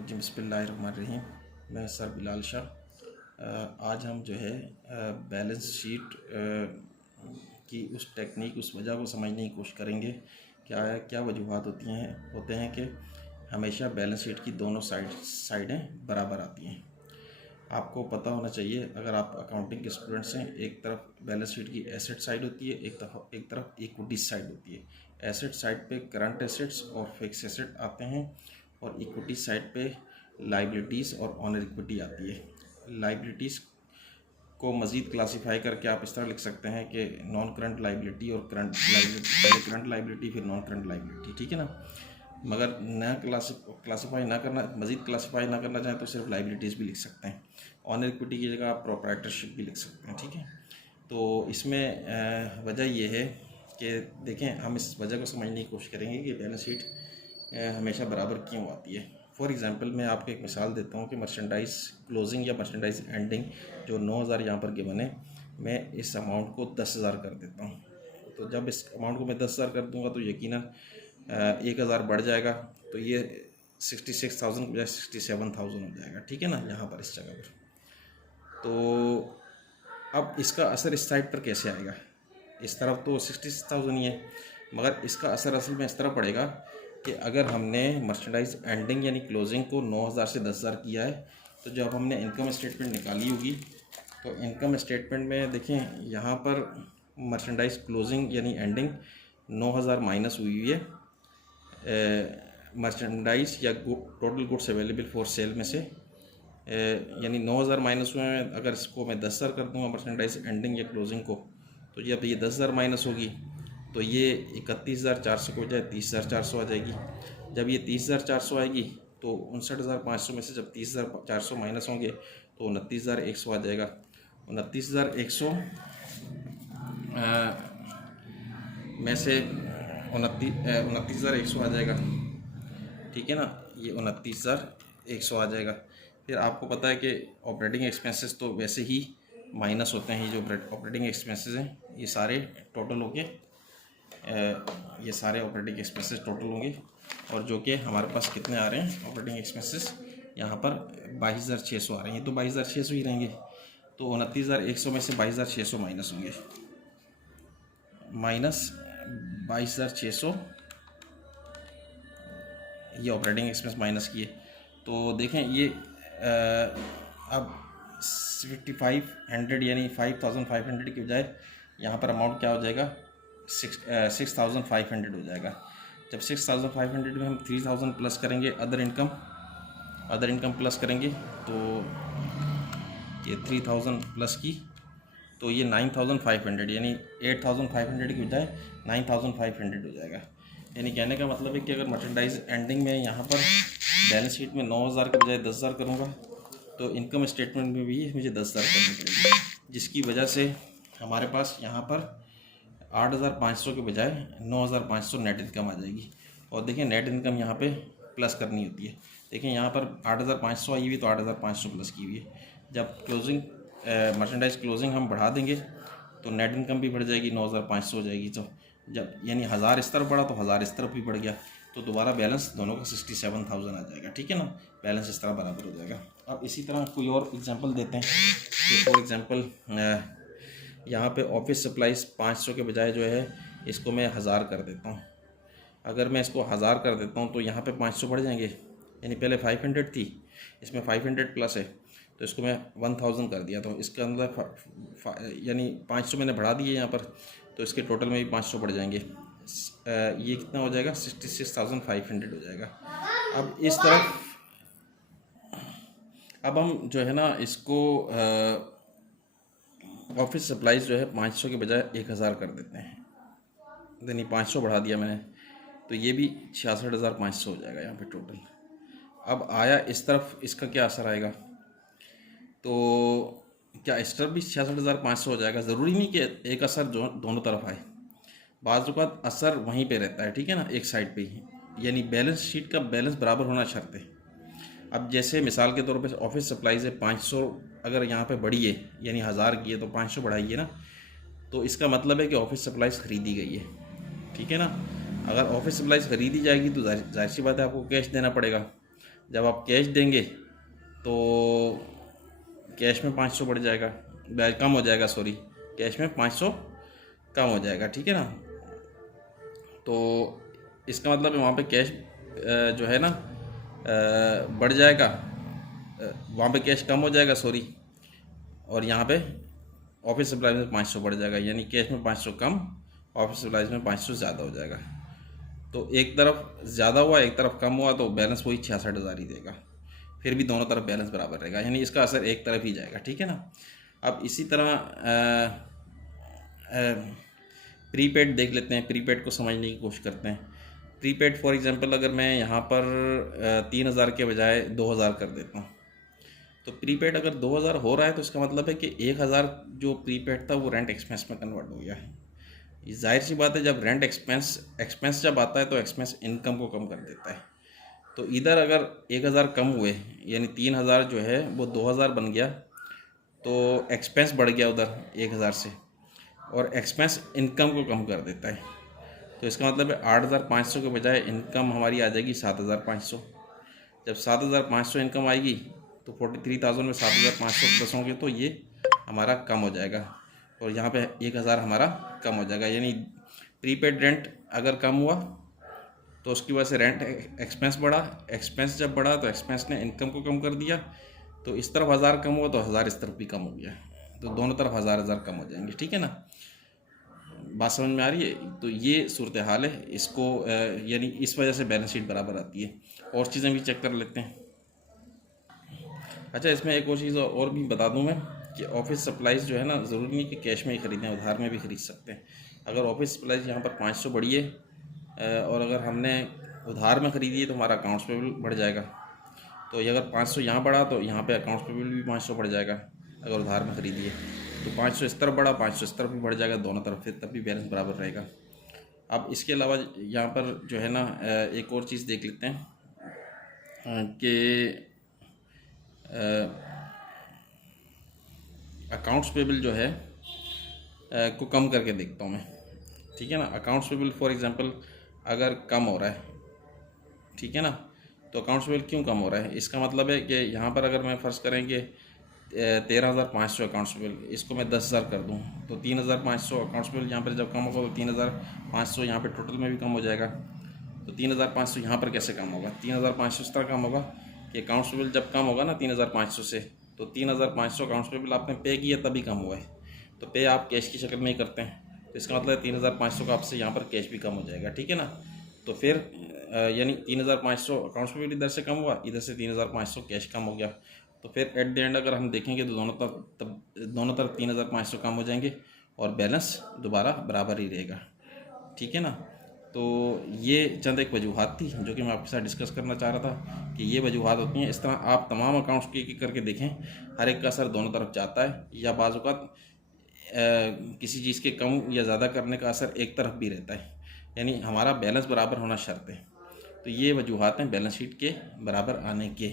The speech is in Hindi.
जी बिस्मिल्लाहिर्रहमानिर्रहीम। मैं सर बिलाल शाह। आज हम जो है बैलेंस शीट की उस टेक्निक, उस वजह को समझने की कोशिश करेंगे। क्या वजूहात होते हैं कि हमेशा बैलेंस शीट की दोनों साइडें बराबर आती हैं। आपको पता होना चाहिए, अगर आप अकाउंटिंग के स्टूडेंट्स हैं, एक तरफ बैलेंस शीट की एसेट साइड होती है, एक तरफ इक्विटी साइड होती है। एसेट साइड पे करंट एसेट्स और फिक्स एसेट आते हैं और इक्विटी साइड पे लाइबिलिटीज़ और ऑनर इक्विटी आती है। लाइबिलिटीज़ को मज़ीद क्लासीफाई करके आप इस तरह लिख सकते हैं कि नॉन करंट लाइबिलिटी और करंट लाइबिलिटी, पहले करंट लाइबिलिटी फिर नॉन करंट लाइबिलिटी, ठीक है ना। मगर न क्लासीफाई ना करना, मज़ीद क्लासीफाई ना करना चाहें तो सिर्फ लाइबिलिटीज़ भी लिख सकते हैं। ऑनर इक्विटी की जगह आप प्रोप्राइटरशिप भी लिख सकते हैं, ठीक है। तो इसमें वजह यह है कि देखें, हम इस वजह को समझने की कोशिश करेंगे कि बैलेंस शीट हमेशा बराबर क्यों आती है। फॉर एग्ज़ाम्पल मैं आपको एक मिसाल देता हूँ कि मर्चेंडाइज क्लोजिंग या मर्चेंडाइज एंडिंग जो 9,000 यहाँ पर गिवन है, मैं इस अमाउंट को 10,000 कर देता हूँ। तो जब इस अमाउंट को मैं 10,000 कर दूँगा तो यकीनन 1,000 बढ़ जाएगा, तो ये 66,000 के बजाय 67,000 हो जाएगा, ठीक है ना, यहाँ पर इस जगह पर। तो अब इसका असर इस साइड पर कैसे आएगा? इस तरफ तो 66,000 ही है, मगर इसका असर असल में इस तरह पड़ेगा कि अगर हमने मर्चेंडाइज एंडिंग यानी क्लोजिंग को 9,000 से 10,000 किया है, तो जब हमने इनकम स्टेटमेंट निकाली होगी तो इनकम स्टेटमेंट में देखें, यहाँ पर मर्चेंडाइज क्लोजिंग यानी एंडिंग 9,000 माइनस हुई है मर्चेंडाइज या total goods available for sale में से, यानी 9,000 माइनस हुए हैं। अगर इसको मैं 10,000 कर दूँगा मर्चेंडाइज एंडिंग या क्लोजिंग को, तो जब ये 10,000 माइनस होगी तो ये 31,400 को बजाय 30,400 आ जाएगी। जब ये 30,400 आएगी तो 59,500 में से जब 30,400 माइनस होंगे तो 29,100 आ जाएगा। 29,100 में से 29,100 आ जाएगा, ठीक है ना, ये 29,100 आ जाएगा। फिर आपको पता है कि ऑपरेटिंग एक्सपेंसेस तो वैसे ही माइनस होते हैं। ये जो ऑपरेटिंग एक्सपेंसेस हैं ये सारे टोटल होंगे, ये सारे ऑपरेटिंग एक्सपेंसेस टोटल होंगे, और जो कि हमारे पास कितने आ रहे हैं ऑपरेटिंग एक्सपेंसेस, यहाँ पर 22,600 आ रहे हैं। तो 22,600 ही रहेंगे। तो 29,100 में से 22,600 माइनस होंगे, माइनस 22,600 ये ऑपरेटिंग एक्सपेंस माइनस किए। तो देखें ये अब 5,500 यानी 5,500 के बजाय यहाँ पर अमाउंट क्या हो जाएगा, 6,500 हो जाएगा। जब 6,500 में हम 3,000 प्लस करेंगे अदर इनकम प्लस करेंगे, तो ये 3,000 प्लस की, तो ये 9,500 यानी 8,500 की बजाय 9,500 हो जाएगा। यानी कहने का मतलब है कि अगर मर्चेंडाइज एंडिंग में यहाँ पर बैलेंस शीट में 9,000 के बजाय 10,000 करूँगा, तो इनकम स्टेटमेंट में भी मुझे 10,000 करनी पड़ेगी, जिसकी वजह से हमारे पास यहाँ पर 8,500 के बजाय 9,500 नेट इनकम आ जाएगी। और देखिए नेट इनकम यहाँ पे प्लस करनी होती है। देखिए यहाँ पर 8,500 आई हुई, तो 8,500 प्लस की हुई है। जब क्लोजिंग मर्चेंडाइज क्लोजिंग हम बढ़ा देंगे तो नेट इनकम भी बढ़ जाएगी, 9,500 हो जाएगी। तो जब यानी 1,000 इस तरफ बढ़ा तो 1,000 इस तरफ भी बढ़ गया, तो दोबारा बैलेंस दोनों का 67,000 आ जाएगा, ठीक है ना। बैलेंस इस तरह बराबर हो जाएगा। अब इसी तरह कोई और एग्जांपल देते हैं। तो फॉर एग्जांपल यहाँ पे ऑफिस सप्लाईज 500 के बजाय जो है इसको मैं 1,000 कर देता हूँ। अगर मैं इसको 1,000 कर देता हूँ तो यहाँ पे 500 बढ़ जाएंगे, यानी पहले 500 थी, इसमें 500 प्लस है, तो इसको मैं 1,000 कर दिया। तो इसके अंदर यानी 500 मैंने बढ़ा दिए यहाँ पर, तो इसके टोटल में भी 500 बढ़ जाएंगे। ये कितना हो जाएगा, 66,500 हो जाएगा। अब इस तरफ अब हम जो है ना इसको ऑफिस सप्लाईज जो है 500 के बजाय 1,000 कर देते हैं, यानी 500 बढ़ा दिया मैंने, तो ये भी 66,500 हो जाएगा यहाँ पे टोटल। अब आया इस तरफ, इसका क्या असर आएगा, तो क्या इस तरफ भी 66,500 हो जाएगा। ज़रूरी नहीं कि एक असर जो दोनों तरफ आए, बाज़ औक़ात असर वहीं पे रहता है, ठीक है ना, एक साइड पे ही, यानी बैलेंस शीट का बैलेंस बराबर होना शर्त है। अब जैसे मिसाल के तौर पे ऑफिस सप्लाईज है 500, अगर यहाँ पे बढ़ी है यानी 1,000 की है तो 500 बढ़ाइए ना, तो इसका मतलब है कि ऑफिस सप्लाईज ख़रीदी गई है, ठीक है ना। अगर ऑफिस सप्लाईज ख़रीदी जाएगी तो जाहिर सी बात है आपको कैश देना पड़ेगा। जब आप कैश देंगे तो कैश में 500 बढ़ जाएगा, कम हो जाएगा, सॉरी, कैश में 500 कम हो जाएगा, ठीक है ना। तो इसका मतलब है वहाँ पे कैश जो है ना बढ़ जाएगा, वहाँ पे कैश कम हो जाएगा, सॉरी, और यहाँ पे ऑफिस सप्लाईज में 500 बढ़ जाएगा, यानी कैश में 500 कम, ऑफिस सप्लाईज में 500 ज़्यादा हो जाएगा। तो एक तरफ ज़्यादा हुआ, एक तरफ कम हुआ, तो बैलेंस वही 66,000 ही देगा। फिर भी दोनों तरफ बैलेंस बराबर रहेगा, यानी इसका असर एक तरफ ही जाएगा, ठीक है ना। अब इसी तरह प्रीपेड देख लेते हैं, प्रीपेड को समझने की कोशिश करते हैं। प्रीपेड फॉर एग्जांपल अगर मैं यहाँ पर 3,000 के बजाय 2,000 कर देता हूँ, तो प्रीपेड अगर 2,000 हो रहा है तो इसका मतलब है कि 1,000 जो प्रीपेड था वो रेंट एक्सपेंस में कन्वर्ट हो गया है। ये जाहिर सी बात है, जब रेंट एक्सपेंस जब आता है तो एक्सपेंस इनकम को कम कर देता है। तो इधर अगर 1,000 कम हुए, यानी 3,000 जो है वो 2,000 बन गया, तो एक्सपेंस बढ़ गया उधर 1,000 से, और एक्सपेंस इनकम को कम कर देता है। तो इसका मतलब है 8,500 के बजाय इनकम हमारी आ जाएगी 7,500। जब 7,500 इनकम आएगी तो 43,000 में 7,500 प्लस होंगे तो ये हमारा कम हो जाएगा, और यहाँ पे 1,000 हमारा कम हो जाएगा। यानी प्रीपेड रेंट अगर कम हुआ तो उसकी वजह से रेंट एक्सपेंस बढ़ा, एक्सपेंस जब बढ़ा तो एक्सपेंस ने इनकम को कम कर दिया, तो इस तरफ 1,000 कम हुआ तो 1,000 इस तरफ भी कम हो गया, तो दोनों तरफ 1,000 कम हो जाएंगे, ठीक है ना। बात समझ में आ रही है। तो ये सूरत हाल है, इसको यानी इस वजह से बैलेंस शीट बराबर आती है। और चीज़ें भी चेक कर लेते हैं। अच्छा, इसमें एक और चीज़ और भी बता दूं मैं कि ऑफिस सप्लाईज़ जो है ना, ज़रूरी नहीं कि कैश में ही ख़रीदें, उधार में भी ख़रीद सकते हैं। अगर ऑफिस सप्लाईज़ यहाँ पर 500 बढ़ी है और अगर हमने उधार में ख़रीदी है तो हमारा अकाउंट्स पेबल बढ़ जाएगा। तो ये अगर 500 यहाँ बढ़ा तो यहाँ पे अकाउंट्स पेबल भी 500 बढ़ जाएगा अगर उधार में ख़रीदी है। तो 500 इस तरफ बढ़ा, 500 इस तरफ भी बढ़ जाएगा, दोनों तरफ, फिर तब भी बैलेंस बराबर रहेगा। अब इसके अलावा यहाँ पर जो है ना एक और चीज़ देख लेते हैं कि अकाउंट्स पेबल जो है को कम करके देखता हूँ मैं, ठीक है ना। अकाउंट्स पेबल फॉर एग्जांपल अगर कम हो रहा है, ठीक है ना, तो अकाउंट्स पेबल क्यों कम हो रहा है, इसका मतलब है कि यहाँ पर अगर मैं फ़र्ज़ करें कि 13,500 अकाउंट्स पेबल, इसको मैं 10,000 कर दूँ तो 3,500 अकाउंट्स पेबल यहाँ पर जब कम होगा तो 3,500 यहाँ पर टोटल में भी कम हो जाएगा। तो 3,500 यहाँ पर कैसे कम होगा, 3,500 इस तरह कम होगा कि अकाउंट्स पेबल जब कम होगा ना 3,500 से, तो 3,500 अकाउंट्स पेबल आपने पे किया तभी कम हुआ है। तो पे आप कैश की शक्ल में ही करते हैं, तो इसका मतलब है 3,500 का आपसे यहाँ पर कैश भी कम हो जाएगा, ठीक है ना। तो फिर यानी 3,500 अकाउंट्स पेबल इधर से कम हुआ, इधर से 3,500 कैश कम हो गया। तो फिर एट द एंड अगर हम देखेंगे तो दोनों तरफ 3,500 कम हो जाएंगे और बैलेंस दोबारा बराबर ही रहेगा, ठीक है ना। तो ये चंद एक वजूहात थी जो कि मैं आपके साथ डिस्कस करना चाह रहा था कि ये वजूहात होती हैं। इस तरह आप तमाम अकाउंट्स की करके देखें, हर एक का असर दोनों तरफ जाता है, या बाज़ औक़ात किसी चीज़ के कम या ज़्यादा करने का असर एक तरफ भी रहता है, यानी हमारा बैलेंस बराबर होना शर्त है। तो ये वजूहात हैं बैलेंस शीट के बराबर आने के।